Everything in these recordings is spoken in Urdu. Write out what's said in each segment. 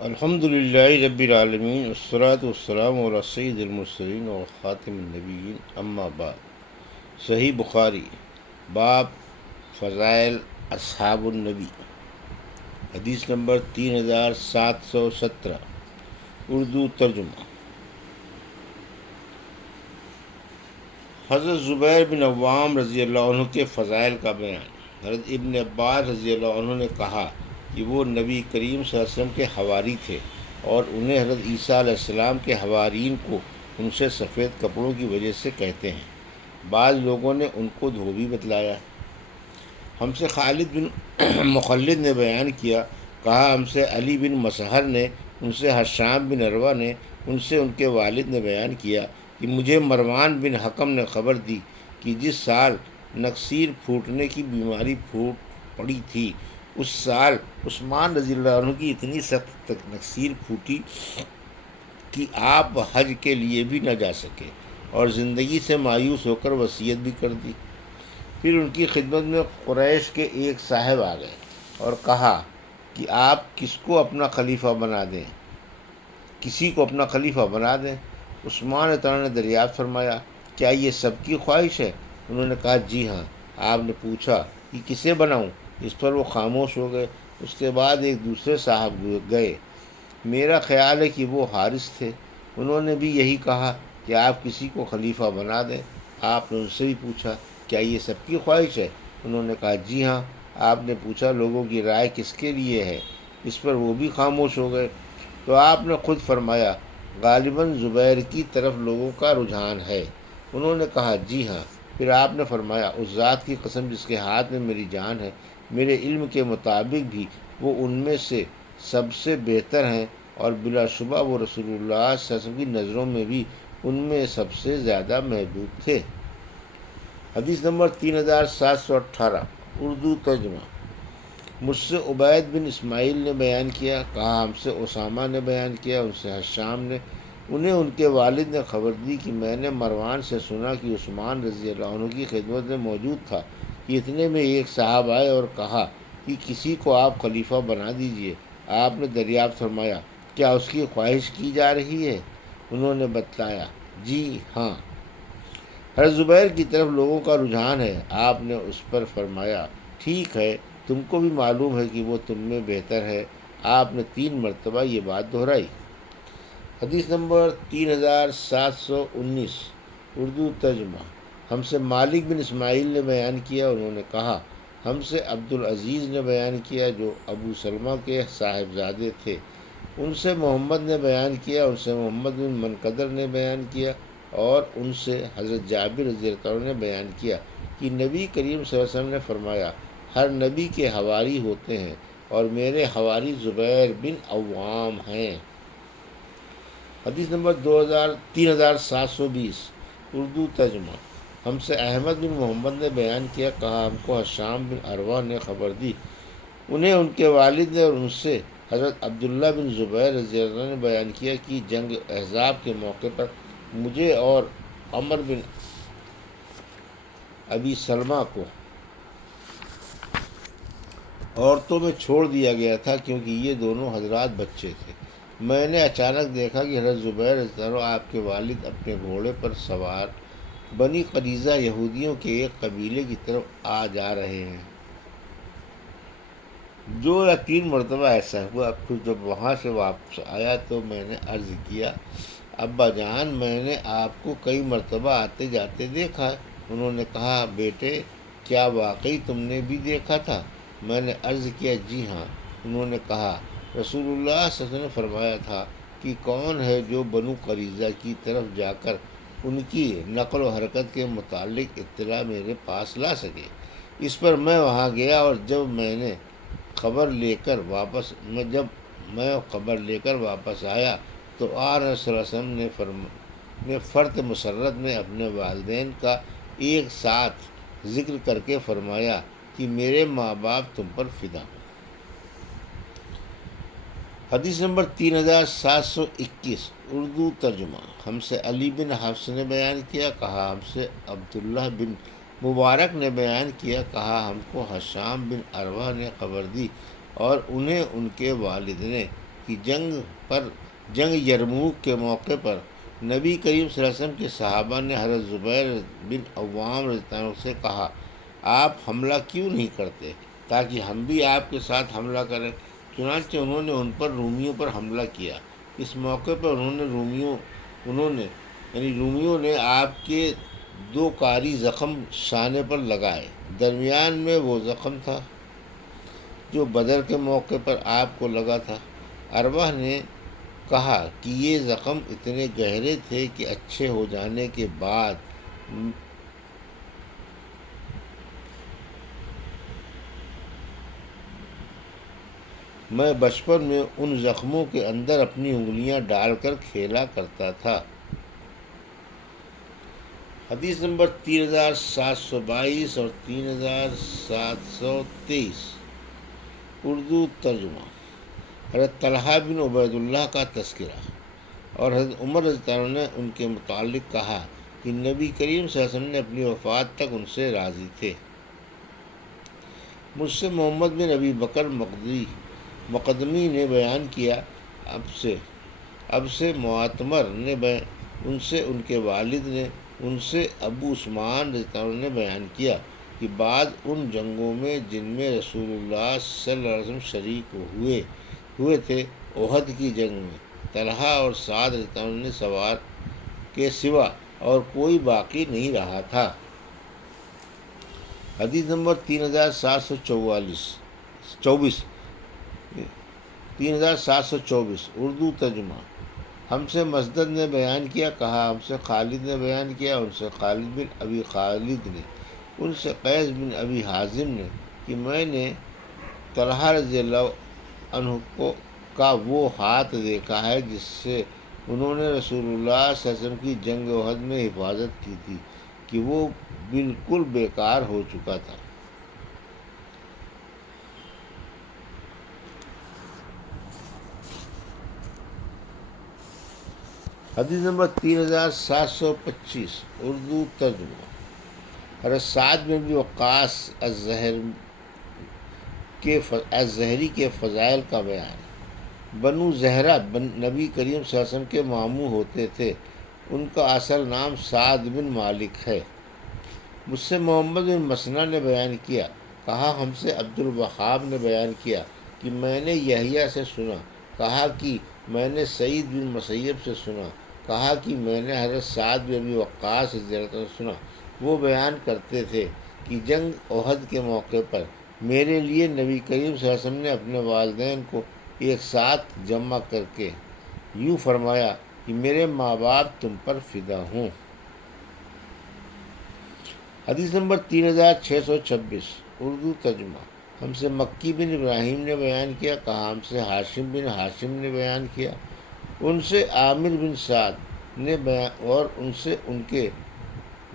الحمد للہ رب العالمین والصلاة والسلام علی سید المرسلین و خاتم النبیین اما بعد۔ صحیح بخاری باب فضائل اصحاب النبی، حدیث نمبر 3717، اردو ترجمہ۔ حضرت زبیر بن عوام رضی اللہ عنہ کے فضائل کا بیان۔ حضرت ابن عباس رضی اللہ عنہ نے کہا کہ وہ نبی کریم صلی اللہ علیہ وسلم کے حواری تھے، اور انہیں حضرت عیسیٰ علیہ السلام کے حوارین کو ان سے سفید کپڑوں کی وجہ سے کہتے ہیں۔ بعض لوگوں نے ان کو دھوبی بتلایا۔ ہم سے خالد بن مخلد نے بیان کیا، کہا ہم سے علی بن مسہر نے، ان سے حشام بن عروہ نے، ان سے ان کے والد نے بیان کیا کہ مجھے مروان بن حکم نے خبر دی کہ جس سال نکسیر پھوٹنے کی بیماری پھوٹ پڑی تھی، اس سال عثمان رضی اللہ عنہ کی اتنی سخت نکسیر پھوٹی کہ آپ حج کے لیے بھی نہ جا سکے، اور زندگی سے مایوس ہو کر وصیت بھی کر دی۔ پھر ان کی خدمت میں قریش کے ایک صاحب آ گئے اور کہا کہ آپ کس کو اپنا خلیفہ بنا دیں، کسی کو اپنا خلیفہ بنا دیں۔ عثمان تعالیٰ نے دریافت فرمایا، کیا یہ سب کی خواہش ہے؟ انہوں نے کہا جی ہاں۔ آپ نے پوچھا کہ کسے بناؤں؟ اس پر وہ خاموش ہو گئے۔ اس کے بعد ایک دوسرے صاحب گئے، میرا خیال ہے کہ وہ حارث تھے۔ انہوں نے بھی یہی کہا کہ آپ کسی کو خلیفہ بنا دیں۔ آپ نے ان سے بھی پوچھا، کیا یہ سب کی خواہش ہے؟ انہوں نے کہا جی ہاں۔ آپ نے پوچھا لوگوں کی رائے کس کے لیے ہے؟ اس پر وہ بھی خاموش ہو گئے۔ تو آپ نے خود فرمایا، غالباً زبیر کی طرف لوگوں کا رجحان ہے۔ انہوں نے کہا جی ہاں۔ پھر آپ نے فرمایا، اس ذات کی قسم جس کے ہاتھ میں میری جان ہے، میرے علم کے مطابق بھی وہ ان میں سے سب سے بہتر ہیں، اور بلا شبہ وہ رسول اللہ صلی اللہ علیہ وسلم کی نظروں میں بھی ان میں سب سے زیادہ محبوب تھے۔ حدیث نمبر 3718، اردو ترجمہ۔ مجھ سے عبید بن اسماعیل نے بیان کیا، کہا ہم سے اسامہ نے بیان کیا، ان سے حشام نے، انہیں ان کے والد نے خبر دی کہ میں نے مروان سے سنا کہ عثمان رضی اللہ عنہ کی خدمت میں موجود تھا کہ اتنے میں ایک صاحب آئے اور کہا کہ کسی کو آپ خلیفہ بنا دیجئے۔ آپ نے دریافت فرمایا، کیا اس کی خواہش کی جا رہی ہے؟ انہوں نے بتلایا جی ہاں۔ حضرت زبیر کی طرف لوگوں کا رجحان ہے۔ آپ نے اس پر فرمایا، ٹھیک ہے، تم کو بھی معلوم ہے کہ وہ تم میں بہتر ہے۔ آپ نے 3 مرتبہ یہ بات دہرائی۔ حدیث نمبر 3719، اردو ترجمہ۔ ہم سے مالک بن اسماعیل نے بیان کیا، انہوں نے کہا ہم سے عبدالعزیز نے بیان کیا جو ابو سلمہ کے صاحبزادے تھے، ان سے محمد نے بیان کیا، ان سے محمد بن منقدر نے بیان کیا، اور ان سے حضرت جابر رضی اللہ عنہ نے بیان کیا کہ نبی کریم صلی اللہ علیہ وسلم نے فرمایا، ہر نبی کے حواری ہوتے ہیں، اور میرے حواری زبیر بن عوام ہیں۔ حدیث نمبر 3720، اردو ترجمہ۔ ہم سے احمد بن محمد نے بیان کیا، کہا ہم کو حشام بن عروہ نے خبر دی، انہیں ان کے والد نے، اور ان سے حضرت عبداللہ بن زبیر رضی اللہ عنہ نے بیان کیا کہ جنگ احزاب کے موقع پر مجھے اور عمر بن ابی سلمہ کو عورتوں میں چھوڑ دیا گیا تھا، کیونکہ یہ دونوں حضرات بچے تھے۔ میں نے اچانک دیکھا کہ حضرت زبیر رضی اللہ عنہ آپ کے والد اپنے گھوڑے پر سوار بنی قریظہ یہودیوں کے ایک قبیلے کی طرف آ جا رہے ہیں۔ 2 یا 3 مرتبہ ایسا ہوا۔ پھر جب وہاں سے واپس آیا تو میں نے عرض کیا، ابا جان، میں نے آپ کو کئی مرتبہ آتے جاتے دیکھا۔ انہوں نے کہا، بیٹے، کیا واقعی تم نے بھی دیکھا تھا؟ میں نے عرض کیا جی ہاں۔ انہوں نے کہا، رسول اللہ صلی اللہ علیہ وسلم نے فرمایا تھا کہ کون ہے جو بنو قریظہ کی طرف جا کر ان کی نقل و حرکت کے متعلق اطلاع میرے پاس لا سکے۔ اس پر میں وہاں گیا، اور جب میں خبر لے کر واپس آیا تو آن صلی اللہ علیہ وسلم نے فرط مسرت میں اپنے والدین کا ایک ساتھ ذکر کر کے فرمایا کہ میرے ماں باپ تم پر فدا ہوں۔ حدیث نمبر 3721، اردو ترجمہ۔ ہم سے علی بن حفص نے بیان کیا، کہا ہم سے عبداللہ بن مبارک نے بیان کیا، کہا ہم کو حشام بن عروہ نے خبر دی، اور انہیں ان کے والد نے، کہ جنگ یرموک کے موقع پر نبی کریم صلی اللہ علیہ وسلم کے صحابہ نے حضرت زبیر بن عوام رضی اللہ عنہ سے کہا، آپ حملہ کیوں نہیں کرتے تاکہ ہم بھی آپ کے ساتھ حملہ کریں؟ چنانچہ انہوں نے ان پر رومیوں پر حملہ کیا۔ اس موقع پر رومیوں نے آپ کے 2 کاری زخم شانے پر لگائے۔ درمیان میں وہ زخم تھا جو بدر کے موقع پر آپ کو لگا تھا۔ ارواح نے کہا کہ یہ زخم اتنے گہرے تھے کہ اچھے ہو جانے کے بعد میں بچپن میں ان زخموں کے اندر اپنی انگلیاں ڈال کر کھیلا کرتا تھا۔ حدیث نمبر 3722 اور 3723 اردو ترجمہ۔ حضرت طلحہ بن عبید اللہ کا تذکرہ۔ اور حضرت عمر رضی اللہ عنہ نے ان کے متعلق کہا کہ نبی کریم صلی اللہ علیہ وسلم نے اپنی وفات تک ان سے راضی تھے۔ مجھ سے محمد بن ابی بکر مقدمی نے بیان کیا، اب سے معتمر نے ان سے ان کے والد نے ان سے ابو عثمان رضی اللہ عنہ نے بیان کیا کہ بعد ان جنگوں میں جن میں رسول اللہ صلی اللہ علیہ وسلم شریک ہوئے تھے، احد کی جنگ میں طلحہ اور سعد رضی اللہ عنہ نے سوار کے سوا اور کوئی باقی نہیں رہا تھا۔ حدیث نمبر 3724 اردو ترجمہ۔ ہم سے مسدد نے بیان کیا، کہا ہم سے خالد نے بیان کیا، ان سے خالد بن ابی خالد نے، ان سے قیس بن ابی حازم نے کہ میں نے طلحہ رضی اللہ عنہ کا وہ ہاتھ دیکھا ہے جس سے انہوں نے رسول اللہ صلی اللہ علیہ وسلم کی جنگ احد میں حفاظت کی تھی کہ وہ بالکل بیکار ہو چکا تھا۔ حدیث نمبر 3725 اردو ترجمہ۔ حضرت سعد بن ابی وقاص الزہری کے فضائل کا بیان۔ بنو زہرہ نبی کریم صلی اللہ علیہ وسلم کے ماموں ہوتے تھے۔ ان کا اصل نام سعد بن مالک ہے۔ مجھ سے محمد بن مسنہ نے بیان کیا، کہا ہم سے عبد الوہاب نے بیان کیا کہ میں نے یحییٰ سے سنا، کہا کہ میں نے سعید بن مسیب سے سنا، کہا کہ میں نے حضرت سعد بن ابی وقاص رضی اللہ عنہ سے سنا۔ وہ بیان کرتے تھے کہ جنگ احد کے موقع پر میرے لیے نبی کریم صلی اللہ علیہ وسلم نے اپنے والدین کو ایک ساتھ جمع کر کے یوں فرمایا کہ میرے ماں باپ تم پر فدا ہوں۔ حدیث نمبر 3626 اردو ترجمہ۔ ہم سے مکی بن ابراہیم نے بیان کیا، کہا ہم سے ہاشم بن ہاشم نے بیان کیا، ان سے عامر بن سعد نے اور ان سے ان کے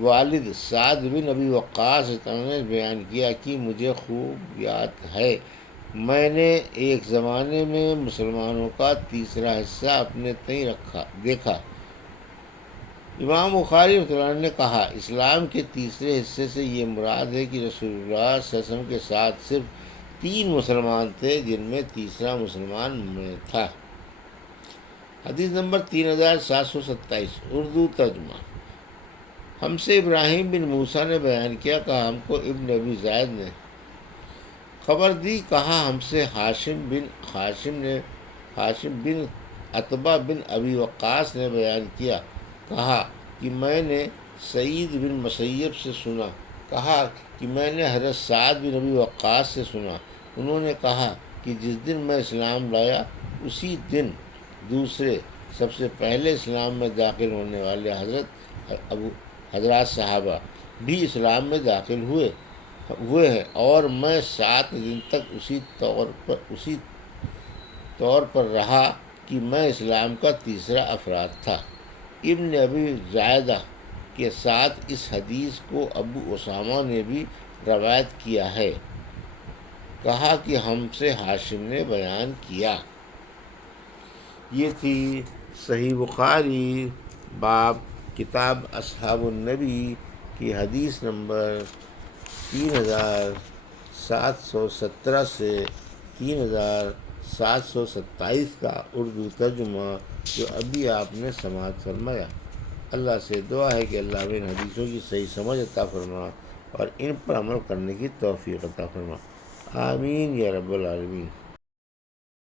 والد سعد بن ابی وقاص نے بیان کیا کہ مجھے خوب یاد ہے میں نے ایک زمانے میں مسلمانوں کا تیسرا حصہ اپنے تئیں دیکھا۔ امام بخاری رحمۃ اللہ نے کہا، اسلام کے تیسرے حصے سے یہ مراد ہے کہ رسول اللہ صلی اللہ علیہ وسلم کے ساتھ صرف 3 مسلمان تھے، جن میں تیسرا مسلمان میں تھا۔ حدیث نمبر 3727 اردو ترجمہ۔ ہم سے ابراہیم بن موسیٰ نے بیان کیا، کہا ہم کو ابن ابی زید نے خبر دی، کہا ہم سے ہاشم بن عتبہ بن ابی وقاص نے بیان کیا، کہا کہ میں نے سعید بن مسیب سے سنا، کہا کہ میں نے حضرت سعد بن ابی وقاص سے سنا، انہوں نے کہا کہ جس دن میں اسلام لایا اسی دن دوسرے سب سے پہلے اسلام میں داخل ہونے والے حضرات صحابہ بھی اسلام میں داخل ہوئے ہیں، اور میں 7 دن تک اسی طور پر رہا کہ میں اسلام کا تیسرا افراد تھا۔ ابن ابی زائدہ کے ساتھ اس حدیث کو ابو اسامہ نے بھی روایت کیا ہے، کہا کہ ہم سے ہاشم نے بیان کیا۔ یہ تھی صحیح بخاری باب کتاب اصحاب النبی کی حدیث نمبر 3717 سے 727 کا اردو ترجمہ جو ابھی آپ نے سماعت فرمایا۔ اللہ سے دعا ہے کہ اللہ ہمیں ان حدیثوں کی صحیح سمجھ عطا فرما اور ان پر عمل کرنے کی توفیق عطا فرما۔ آمین یا رب العالمین۔